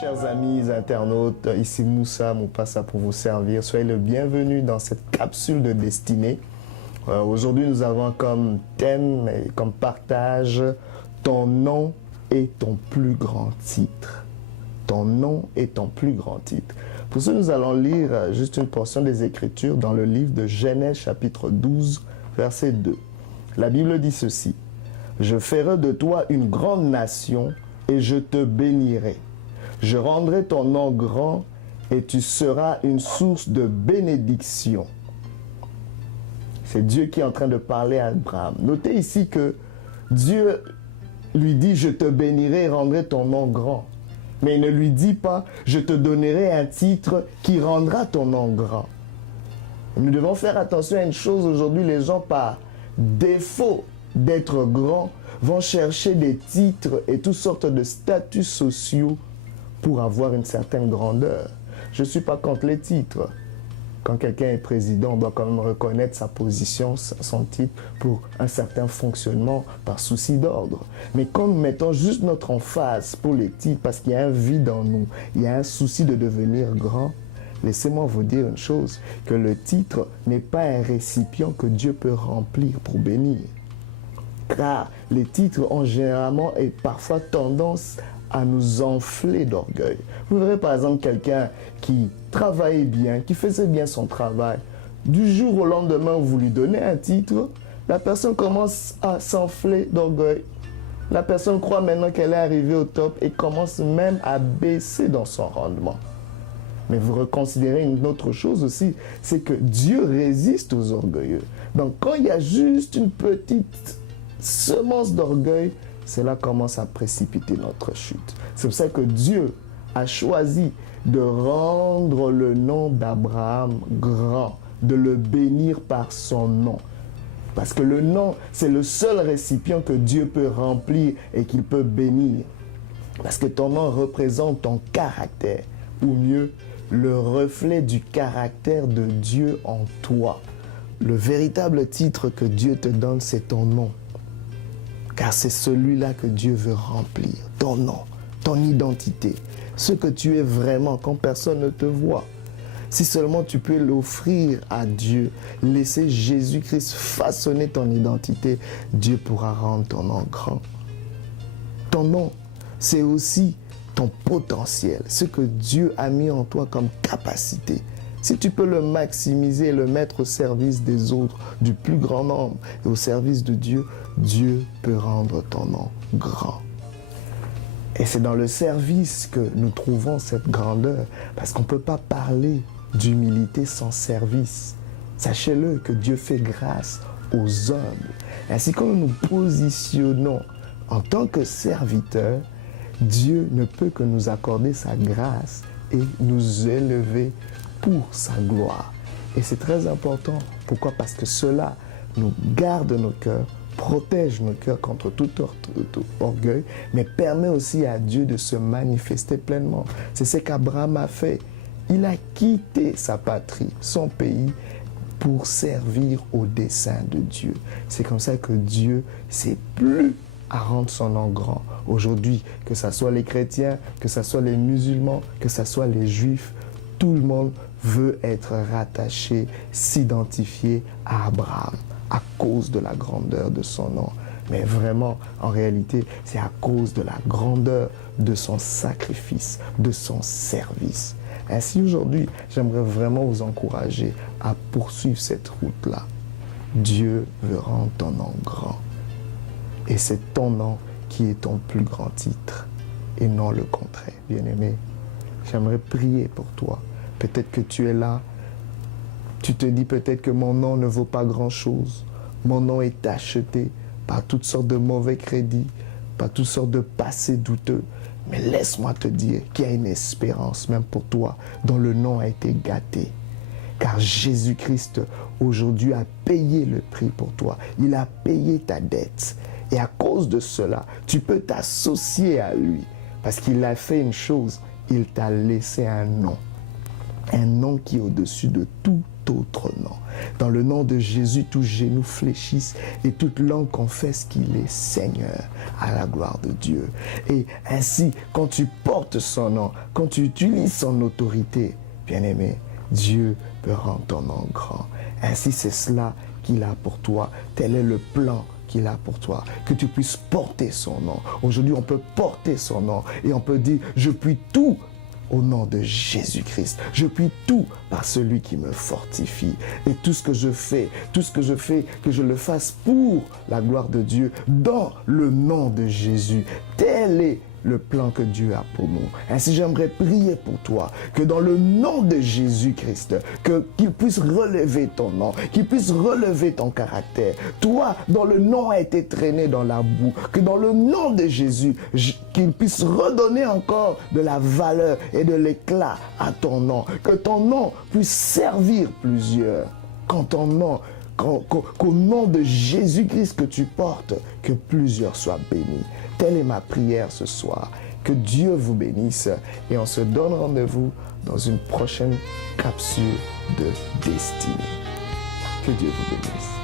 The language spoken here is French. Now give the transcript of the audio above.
Chers amis internautes, ici Moussa Moupassa pour vous servir. Soyez le bienvenu dans cette capsule de destinée. Aujourd'hui, nous avons comme thème et comme partage ton nom est ton plus grand titre. Ton nom est ton plus grand titre. Pour ce, nous allons lire juste une portion des Écritures dans le livre de Genèse chapitre 12, verset 2. La Bible dit ceci: « Je ferai de toi une grande nation et je te bénirai. Je rendrai ton nom grand et tu seras une source de bénédiction. » C'est Dieu qui est en train de parler à Abraham. Notez ici que Dieu lui dit « Je te bénirai et rendrai ton nom grand ». Mais il ne lui dit pas « Je te donnerai un titre qui rendra ton nom grand ». Nous devons faire attention à une chose aujourd'hui. Les gens, par défaut d'être grands, vont chercher des titres et toutes sortes de statuts sociaux pour avoir une certaine grandeur. Je ne suis pas contre les titres. Quand quelqu'un est président, on doit quand même reconnaître sa position, son titre, pour un certain fonctionnement par souci d'ordre. Mais quand nous mettons juste notre emphase pour les titres, parce qu'il y a un vide en nous, il y a un souci de devenir grand, laissez-moi vous dire une chose, que le titre n'est pas un récipient que Dieu peut remplir pour bénir. Car les titres ont généralement et parfois tendance à nous enfler d'orgueil. Vous verrez par exemple quelqu'un qui travaillait bien, qui faisait bien son travail. Du jour au lendemain, vous lui donnez un titre, la personne commence à s'enfler d'orgueil. La personne croit maintenant qu'elle est arrivée au top et commence même à baisser dans son rendement. Mais vous reconsidérez une autre chose aussi, c'est que Dieu résiste aux orgueilleux. Donc quand il y a juste une petite semence d'orgueil, cela commence à précipiter notre chute. C'est pour ça que Dieu a choisi de rendre le nom d'Abraham grand, de le bénir par son nom. Parce que le nom, c'est le seul récipient que Dieu peut remplir et qu'il peut bénir. Parce que ton nom représente ton caractère, ou mieux, le reflet du caractère de Dieu en toi. Le véritable titre que Dieu te donne, c'est ton nom. Car c'est celui-là que Dieu veut remplir. Ton nom, ton identité, ce que tu es vraiment quand personne ne te voit. Si seulement tu peux l'offrir à Dieu, laisser Jésus-Christ façonner ton identité, Dieu pourra rendre ton nom grand. Ton nom, c'est aussi ton potentiel, ce que Dieu a mis en toi comme capacité. Si tu peux le maximiser et le mettre au service des autres, du plus grand nombre, et au service de Dieu, Dieu peut rendre ton nom grand. Et c'est dans le service que nous trouvons cette grandeur, parce qu'on ne peut pas parler d'humilité sans service. Sachez-le que Dieu fait grâce aux humbles. Ainsi, quand nous nous positionnons en tant que serviteurs, Dieu ne peut que nous accorder sa grâce et nous élever pour sa gloire. Et c'est très important. Pourquoi? Parce que cela nous garde nos cœurs, protège nos cœurs contre tout orgueil, mais permet aussi à Dieu de se manifester pleinement. C'est ce qu'Abraham a fait. Il a quitté sa patrie, son pays, pour servir au dessein de Dieu. C'est comme ça que Dieu s'est plu à rendre son nom grand. Aujourd'hui, que ce soit les chrétiens, que ce soit les musulmans, que ce soit les juifs, tout le monde veut être rattaché, s'identifier à Abraham à cause de la grandeur de son nom. Mais vraiment, en réalité, c'est à cause de la grandeur de son sacrifice, de son service. Ainsi, aujourd'hui, j'aimerais vraiment vous encourager à poursuivre cette route-là. Dieu veut rendre ton nom grand. Et c'est ton nom qui est ton plus grand titre, et non le contraire. Bien-aimé, j'aimerais prier pour toi. Peut-être que tu es là, tu te dis peut-être que mon nom ne vaut pas grand-chose. Mon nom est acheté par toutes sortes de mauvais crédits, par toutes sortes de passés douteux. Mais laisse-moi te dire qu'il y a une espérance même pour toi, dont le nom a été gâté. Car Jésus-Christ, aujourd'hui, a payé le prix pour toi. Il a payé ta dette. Et à cause de cela, tu peux t'associer à lui. Parce qu'il a fait une chose, il t'a laissé un nom. Un nom qui est au-dessus de tout autre nom. Dans le nom de Jésus, tout genou fléchisse et toute langue confesse qu'il est Seigneur, à la gloire de Dieu. Et ainsi, quand tu portes son nom, quand tu utilises son autorité, bien-aimé, Dieu peut rendre ton nom grand. Ainsi, c'est cela qu'il a pour toi. Tel est le plan qu'il a pour toi, que tu puisses porter son nom. Aujourd'hui, on peut porter son nom et on peut dire, je puis tout au nom de Jésus-Christ. Je puis tout par celui qui me fortifie. Et tout ce que je fais, que je le fasse pour la gloire de Dieu, dans le nom de Jésus. Tel est le plan que Dieu a pour nous. Ainsi, j'aimerais prier pour toi, que dans le nom de Jésus-Christ, qu'il puisse relever ton nom, qu'il puisse relever ton caractère. Toi, dont le nom a été traîné dans la boue, que dans le nom de Jésus, qu'il puisse redonner encore de la valeur et de l'éclat à ton nom, que ton nom puisse servir plusieurs. Quand ton nom, qu'au nom de Jésus-Christ que tu portes, que plusieurs soient bénis. Telle est ma prière ce soir. Que Dieu vous bénisse et on se donne rendez-vous dans une prochaine capsule de destinée. Que Dieu vous bénisse.